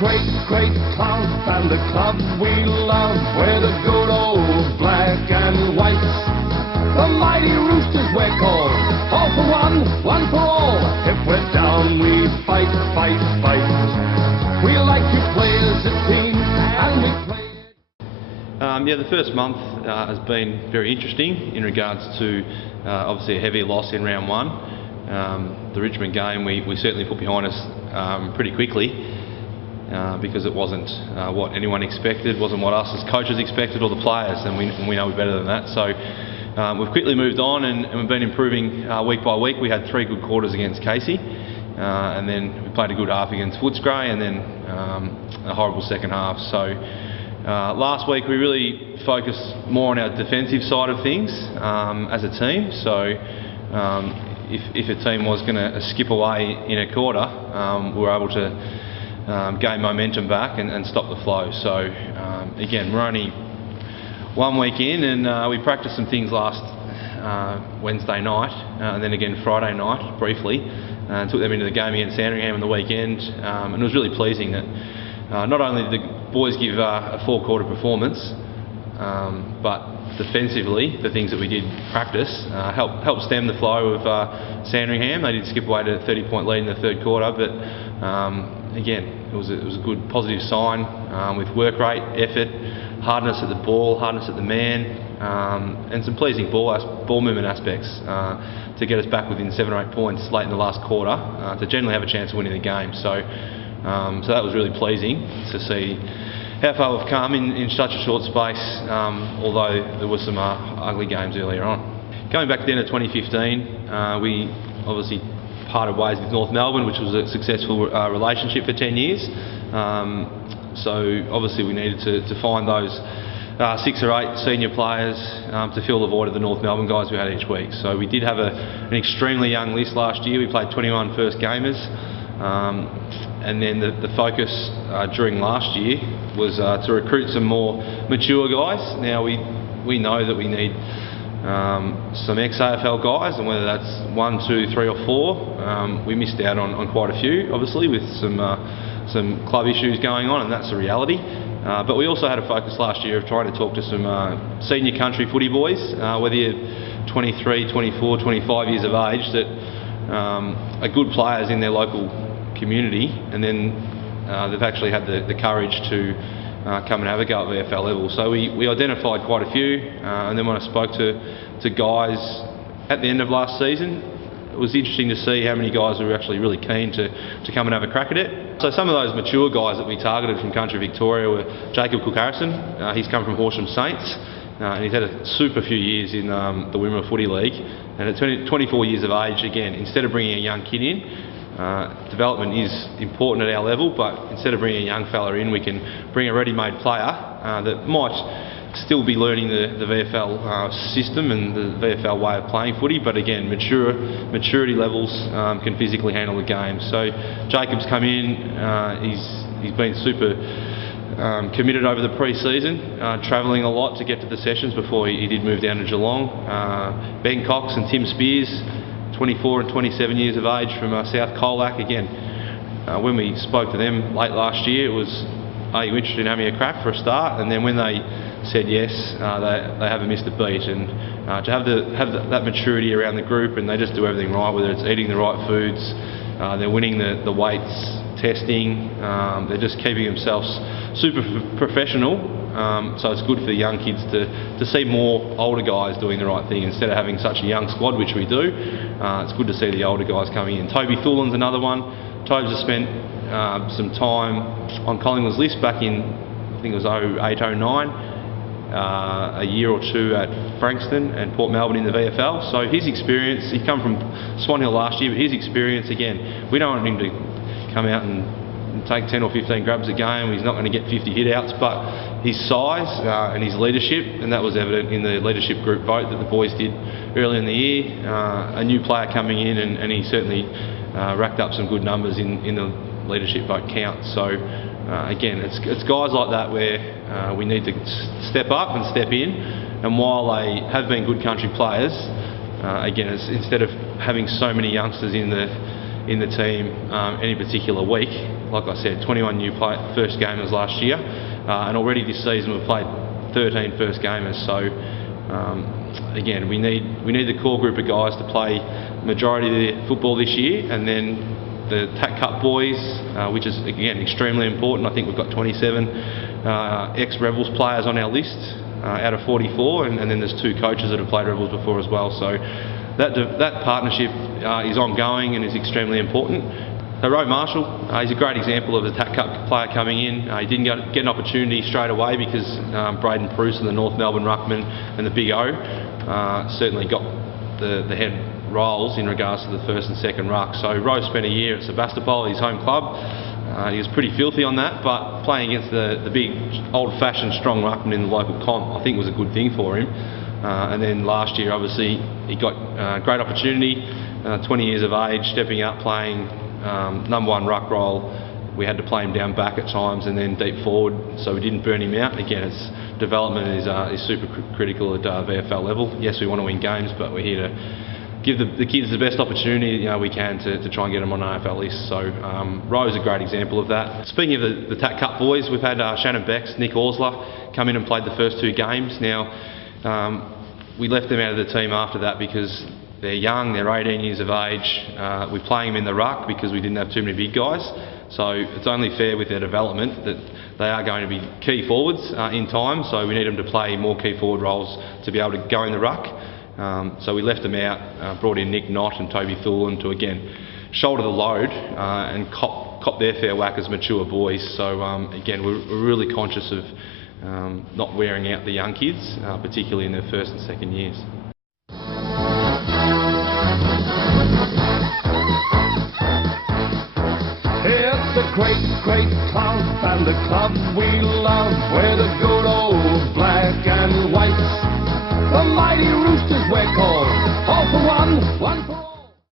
great, great club, and the club we love. We're the good old black and whites. The mighty Roosters we're called. All for one for all. If we're down, we fight, fight, fight. We like to play as a team, and we play. Yeah, the first month has been very interesting in regards to obviously a heavy loss in round one. The Richmond game we certainly put behind us pretty quickly because it wasn't what anyone expected, wasn't what us as coaches expected or the players, and we know we're better than that. So we've quickly moved on and we've been improving week by week. We had 3 good quarters against Casey, and then we played a good half against Footscray, and then a horrible second half. So last week we really focused more on our defensive side of things as a team. So if a team was going to skip away in a quarter, we were able to gain momentum back and stop the flow. So again, we're only 1 week in, and we practiced some things last Wednesday night, and then again Friday night briefly, and took them into the game against Sandringham on the weekend, and it was really pleasing that not only did the boys give a 4-quarter performance, but defensively, the things that we did practice helped stem the flow of Sandringham. They did skip away to a 30-point lead in the 3rd quarter, but again, it was a good positive sign with work rate, effort, hardness at the ball, hardness at the man, and some pleasing ball movement aspects to get us back within 7 or 8 points late in the last quarter to generally have a chance of winning the game. So that was really pleasing to see how far we've come in such a short space, although there were some ugly games earlier on. Going back to the end of 2015, we obviously parted ways with North Melbourne, which was a successful relationship for 10 years. So obviously we needed to find those 6 or 8 senior players to fill the void of the North Melbourne guys we had each week. So we did have an extremely young list last year. We played 21 first gamers. And then the focus during last year was to recruit some more mature guys. Now we know that we need some ex-AFL guys, and whether that's 1, 2, 3 or 4, we missed out on quite a few, obviously, with some club issues going on, and that's the reality. But we also had a focus last year of trying to talk to some senior country footy boys, whether you're 23, 24, 25 years of age, that are good players in their local community, and then they've actually had the courage to come and have a go at VFL level. So we identified quite a few, and then when I spoke to guys at the end of last season, it was interesting to see how many guys were actually really keen to come and have a crack at it. So some of those mature guys that we targeted from country Victoria were Jacob Cook-Harrison. He's come from Horsham Saints, and he's had a super few years in the Wimmera Footy League, and at 24 years of age, again, instead of bringing a young kid in, development is important at our level, but instead of bringing a young fella in, we can bring a ready-made player that might still be learning the VFL system and the VFL way of playing footy, but again, maturity levels can physically handle the game. So Jacob's come in, he's been super committed over the pre-season, travelling a lot to get to the sessions before he did move down to Geelong. Ben Cox and Tim Spears, 24 and 27 years of age from South Colac. Again, when we spoke to them late last year, it was, are you interested in having a crack for a start? And then when they said yes, they haven't missed a beat. And to have that maturity around the group, and they just do everything right, whether it's eating the right foods, they're winning the weights, testing, they're just keeping themselves super professional. So it's good for the young kids to see more older guys doing the right thing instead of having such a young squad, which we do. It's good to see the older guys coming in. Toby Thulin's another one. Tobes has spent some time on Collingwood's list back in, I think it was 08, 09, a year or 2 at Frankston and Port Melbourne in the VFL. So his experience, he come from Swan Hill last year, but his experience, again, we don't want him to come out and take 10 or 15 grabs a game. He's not going to get 50 hit outs, but his size and his leadership, and that was evident in the leadership group vote that the boys did early in the year. A new player coming in, and he certainly racked up some good numbers in the leadership vote count. So again, it's guys like that where we need to step up and step in, and while they have been good country players, again, it's, instead of having so many youngsters in the team any particular week, like I said, 21 new first gamers last year, and already this season we've played 13 first gamers. So again, we need the core group of guys to play majority of the football this year, and then the TAC Cup boys, which is again extremely important. I think we've got 27 ex-Rebels players on our list out of 44, and then there's 2 coaches that have played Rebels before as well. So that partnership is ongoing and is extremely important. So Roe Marshall, he's a great example of a TAC Cup player coming in. He didn't get an opportunity straight away because Braden Bruce and the North Melbourne Ruckman and the Big O certainly got the head roles in regards to the first and second ruck. So Roe spent a year at Sebastopol, his home club. He was pretty filthy on that, but playing against the big old-fashioned strong ruckman in the local comp, I think was a good thing for him. And then last year, obviously, he got a great opportunity, 20 years of age, stepping up, playing number 1 ruck role. We had to play him down back at times and then deep forward, so we didn't burn him out. Again, his development is super critical at VFL level. Yes, we want to win games, but we're here to give the kids the best opportunity we can to try and get them on an AFL list. So Roe is a great example of that. Speaking of the TAC Cup boys, we've had Shannon Becks, Nick Orsler come in and played the first 2 games. Now, we left them out of the team after that because they're young, they're 18 years of age. We're playing them in the ruck because we didn't have too many big guys. So it's only fair with their development that they are going to be key forwards in time. So we need them to play more key forward roles to be able to go in the ruck. So we left them out, brought in Nick Knott and Toby Thulan to again shoulder the load and cop their fair whack as mature boys. So again, we're really conscious of not wearing out the young kids, particularly in their first and second years. It's a great, great club, and the club we love, we're the good old black and whites. The mighty Roosters we're called, all for one for all.